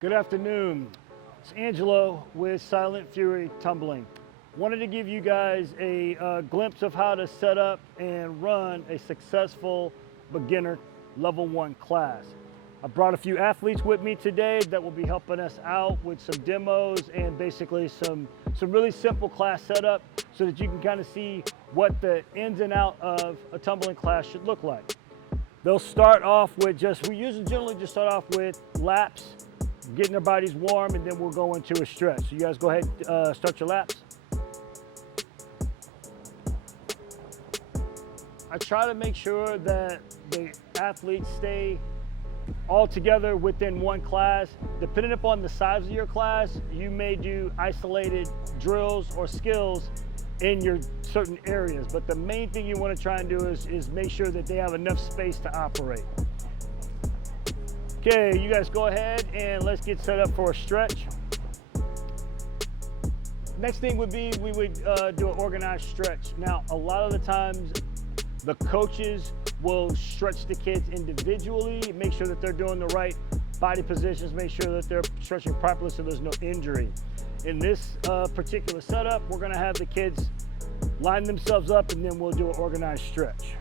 Good afternoon. It's Angelo with Silent Fury Tumbling. Wanted to give you guys a glimpse of how to set up and run a successful beginner level 1 class. I brought a few athletes with me today that will be helping us out with some demos and basically some really simple class setup so that you can kind of see what the ins and out of a tumbling class should look like. They'll start off with we usually generally just start off with laps, getting their bodies warm, and then we'll go into a stretch. So you guys go ahead, start your laps. I try to make sure that the athletes stay all together within one class. Depending upon the size of your class, you may do isolated drills or skills in your certain areas. But the main thing you want to try and do is make sure that they have enough space to operate. Okay, you guys go ahead and let's get set up for a stretch. Next thing would be we would do an organized stretch. Now, a lot of the times the coaches will stretch the kids individually, make sure that they're doing the right body positions, make sure that they're stretching properly so there's no injury. In this particular setup, we're gonna have the kids line themselves up and then we'll do an organized stretch.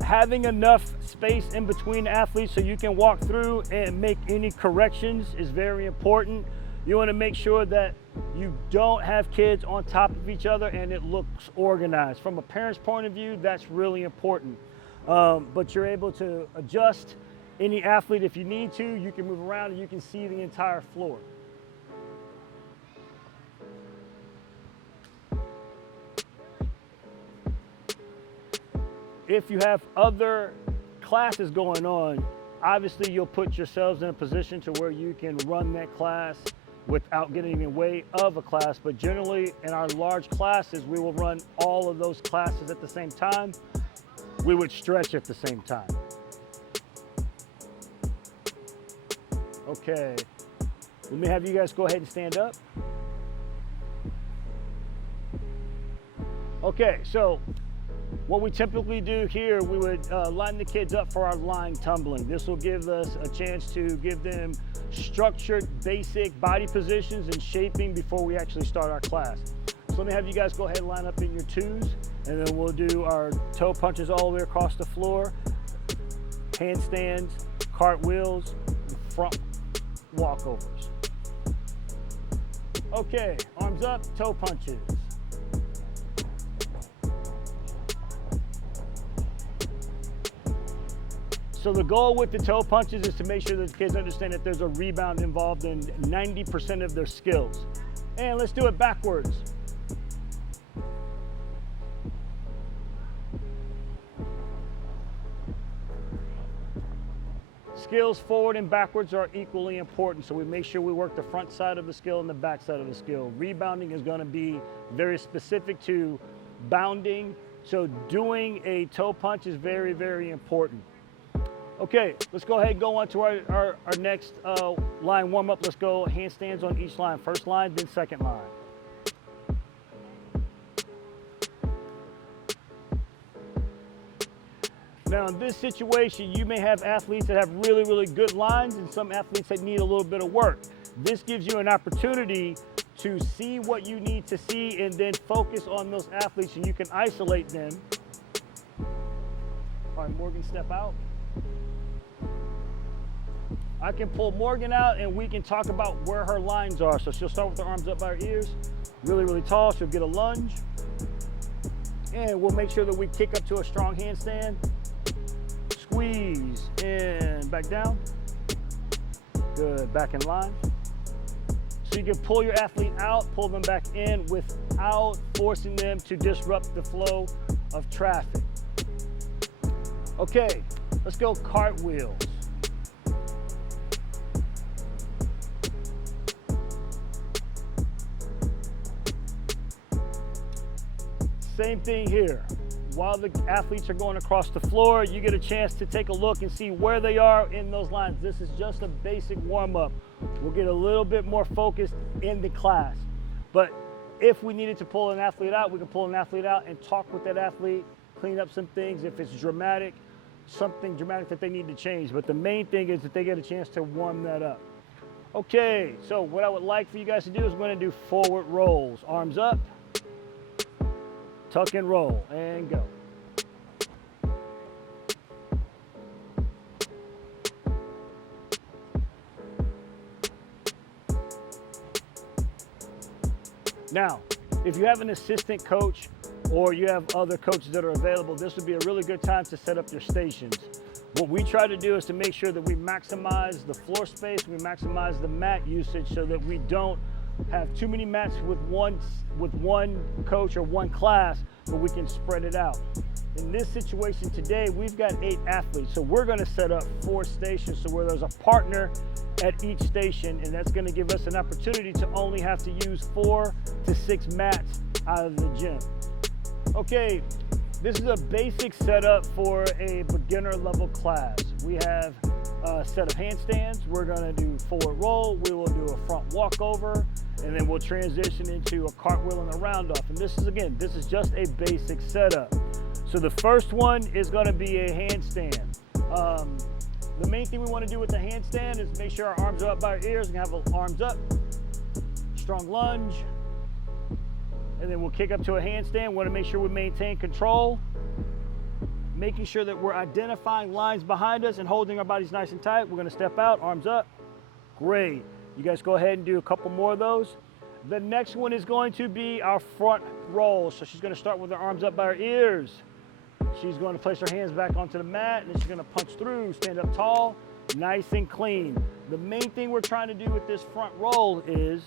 Having enough space in between athletes so you can walk through and make any corrections is very important. You want to make sure that you don't have kids on top of each other and it looks organized. From a parent's point of view, that's really important. But you're able to adjust any athlete if you need to. You can move around and you can see the entire floor. If you have other classes going on, obviously you'll put yourselves in a position to where you can run that class without getting in the way of a class. But generally in our large classes, we will run all of those classes at the same time. We would stretch at the same time. Okay, let me have you guys go ahead and stand up. Okay, so what we typically do here, we would line the kids up for our line tumbling. This will give us a chance to give them structured, basic body positions and shaping before we actually start our class. So let me have you guys go ahead and line up in your twos, and then we'll do our toe punches all the way across the floor, handstands, cartwheels, and front walkovers. Okay, arms up, toe punches. So the goal with the toe punches is to make sure that the kids understand that there's a rebound involved in 90% of their skills. And let's do it backwards. Skills forward and backwards are equally important, so we make sure we work the front side of the skill and the back side of the skill. Rebounding is going to be very specific to bounding, so doing a toe punch is very, very important. Okay, let's go ahead and go on to our next line warm-up. Let's go handstands on each line. First line, then second line. Now in this situation, you may have athletes that have really, really good lines and some athletes that need a little bit of work. This gives you an opportunity to see what you need to see and then focus on those athletes, and you can isolate them. All right, Morgan, step out. I can pull Morgan out and we can talk about where her lines are. So she'll start with her arms up by her ears, really, really tall. She'll get a lunge. And we'll make sure that we kick up to a strong handstand. Squeeze and back down. Good, back in line. So you can pull your athlete out, pull them back in without forcing them to disrupt the flow of traffic. Okay, let's go cartwheels. Same thing here. While the athletes are going across the floor, you get a chance to take a look and see where they are in those lines. This is just a basic warm-up. We'll get a little bit more focused in the class. But if we needed to pull an athlete out, we can pull an athlete out and talk with that athlete, clean up some things. If it's dramatic, something dramatic that they need to change. But the main thing is that they get a chance to warm that up. Okay, so what I would like for you guys to do is we're going to do forward rolls. Arms up, tuck and roll, and go. Now, if you have an assistant coach or you have other coaches that are available, this would be a really good time to set up your stations. What we try to do is to make sure that we maximize the floor space, we maximize the mat usage so that we don't have too many mats with one coach or one class, but we can spread it out. In this situation today, we've got 8 athletes, so we're gonna set up 4 stations so where there's a partner at each station, and that's gonna give us an opportunity to only have to use 4 to 6 mats out of the gym. Okay, this is a basic setup for a beginner level class. We have a set of handstands. We're gonna do forward roll. We will do a front walkover, and then we'll transition into a cartwheel and a round off. And this is just a basic setup. So the first one is gonna be a handstand. The main thing we wanna do with the handstand is make sure our arms are up by our ears and have our arms up. Strong lunge. And then we'll kick up to a handstand. We want to make sure we maintain control, making sure that we're identifying lines behind us and holding our bodies nice and tight. We're going to step out, arms up. Great. You guys go ahead and do a couple more of those. The next one is going to be our front roll. So she's going to start with her arms up by her ears. She's going to place her hands back onto the mat, and then she's going to punch through, stand up tall, nice and clean. The main thing we're trying to do with this front roll is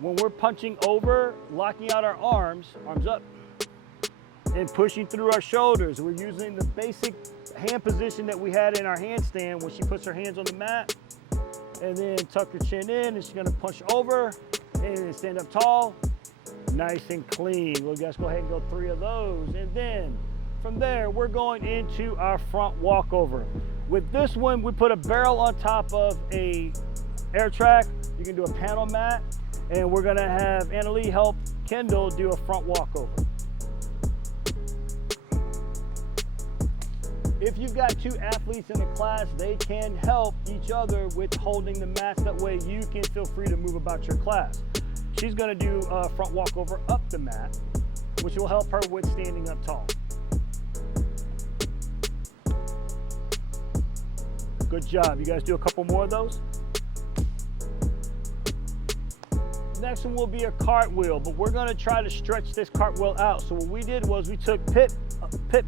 when we're punching over, locking out our arms up, and pushing through our shoulders. We're using the basic hand position that we had in our handstand when she puts her hands on the mat, and then tuck her chin in, and she's gonna punch over, and stand up tall, nice and clean. We'll just go ahead and go 3 of those, and then from there, we're going into our front walkover. With this one, we put a barrel on top of a air track. You can do a panel mat, and we're gonna have Annalie help Kendall do a front walkover. If you've got 2 athletes in a class, they can help each other with holding the mats. That way you can feel free to move about your class. She's gonna do a front walkover up the mat, which will help her with standing up tall. Good job. You guys do a couple more of those? Next one will be a cartwheel, but we're gonna try to stretch this cartwheel out. So what we did was we took pit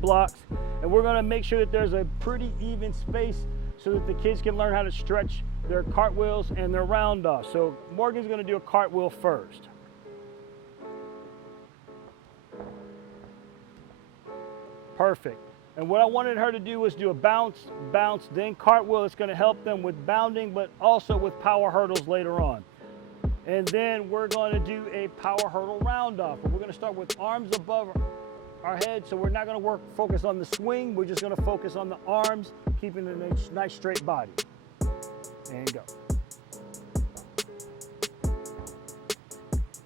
blocks, and we're gonna make sure that there's a pretty even space so that the kids can learn how to stretch their cartwheels and their round off. So Morgan's gonna do a cartwheel first. Perfect. And what I wanted her to do was do a bounce, then cartwheel. It's gonna help them with bounding, but also with power hurdles later on. And then we're going to do a power hurdle round off. We're going to start with arms above our head. So we're not going to focus on the swing. We're just going to focus on the arms, keeping a nice straight body. And go.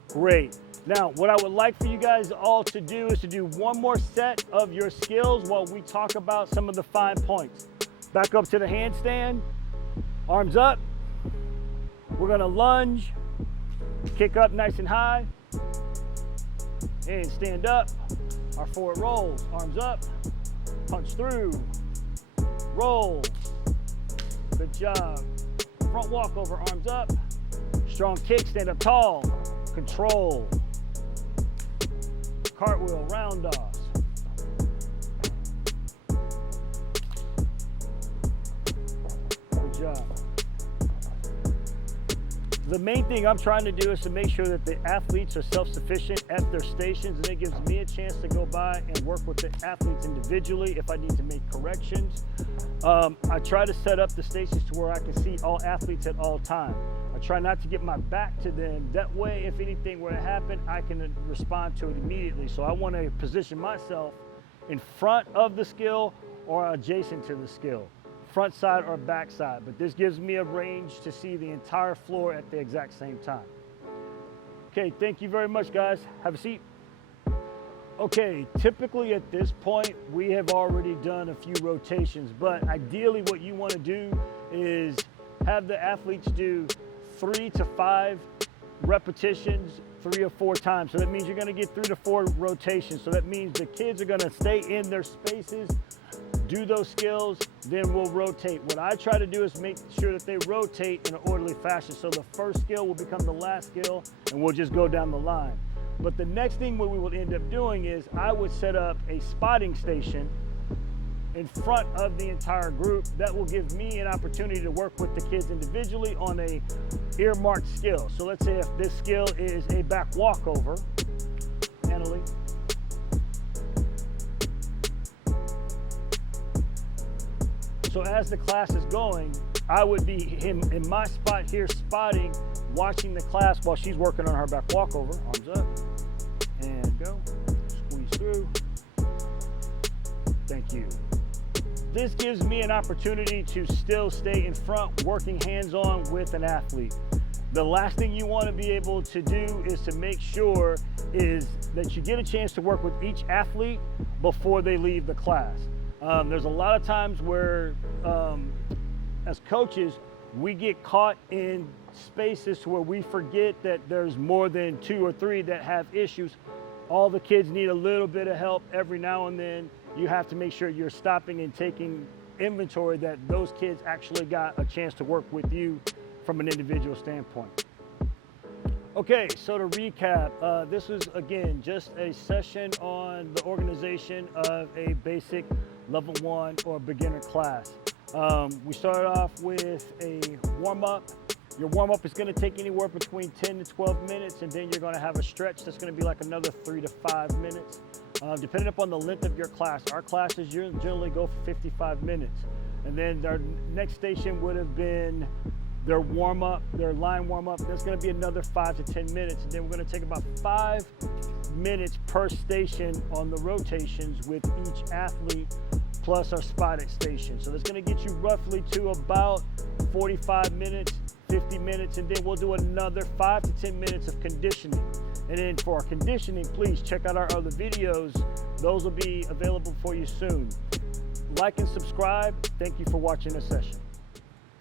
Great. Now, what I would like for you guys all to do is to do one more set of your skills while we talk about some of the fine points. Back up to the handstand, arms up. We're going to lunge. Kick up nice and high, and stand up. Our forward rolls, arms up, punch through, roll. Good job. Front walkover, arms up, strong kick, stand up tall, control. Cartwheel, round offs. Good job. The main thing I'm trying to do is to make sure that the athletes are self-sufficient at their stations, and it gives me a chance to go by and work with the athletes individually if I need to make corrections. I try to set up the stations to where I can see all athletes at all times. I try not to get my back to them. That way, if anything were to happen, I can respond to it immediately. So I want to position myself in front of the skill or adjacent to the skill. Front side or back side, but this gives me a range to see the entire floor at the exact same time. Okay, thank you very much, guys. Have a seat. Okay, typically at this point, we have already done a few rotations, but ideally what you want to do is have the athletes do 3 to 5 repetitions 3 or 4 times. So that means you're going to get 3 to 4 rotations. So that means the kids are going to stay in their spaces, do those skills, then we'll rotate. What I try to do is make sure that they rotate in an orderly fashion. So the first skill will become the last skill, and we'll just go down the line. But the next thing what we will end up doing is I would set up a spotting station in front of the entire group. That will give me an opportunity to work with the kids individually on a earmarked skill. So let's say if this skill is a back walkover, Annalie. So as the class is going, I would be in my spot here spotting, watching the class while she's working on her back walkover. Arms up, and go, squeeze through. Thank you. This gives me an opportunity to still stay in front, working hands-on with an athlete. The last thing you want to be able to do is to make sure is that you get a chance to work with each athlete before they leave the class. There's a lot of times where, as coaches, we get caught in spaces where we forget that there's more than 2 or 3 that have issues. All the kids need a little bit of help every now and then. You have to make sure you're stopping and taking inventory that those kids actually got a chance to work with you from an individual standpoint. Okay, so to recap, this is again just a session on the organization of a basic level 1 or beginner class. We started off with a warm-up. Your warm-up is going to take anywhere between 10 to 12 minutes, and then you're going to have a stretch that's going to be like another 3 to 5 minutes. Depending upon the length of your class, our classes generally go for 55 minutes. And then their next station would have been their warm-up, their line warm-up. That's going to be another 5 to 10 minutes. And then we're going to take about 5 minutes per station on the rotations with each athlete, plus our spotted station. So that's going to get you roughly to about 45 minutes, 50 minutes, and then we'll do another 5 to 10 minutes of conditioning. And then for our conditioning, please check out our other videos. Those will be available for you soon. Like and subscribe. Thank you for watching this session.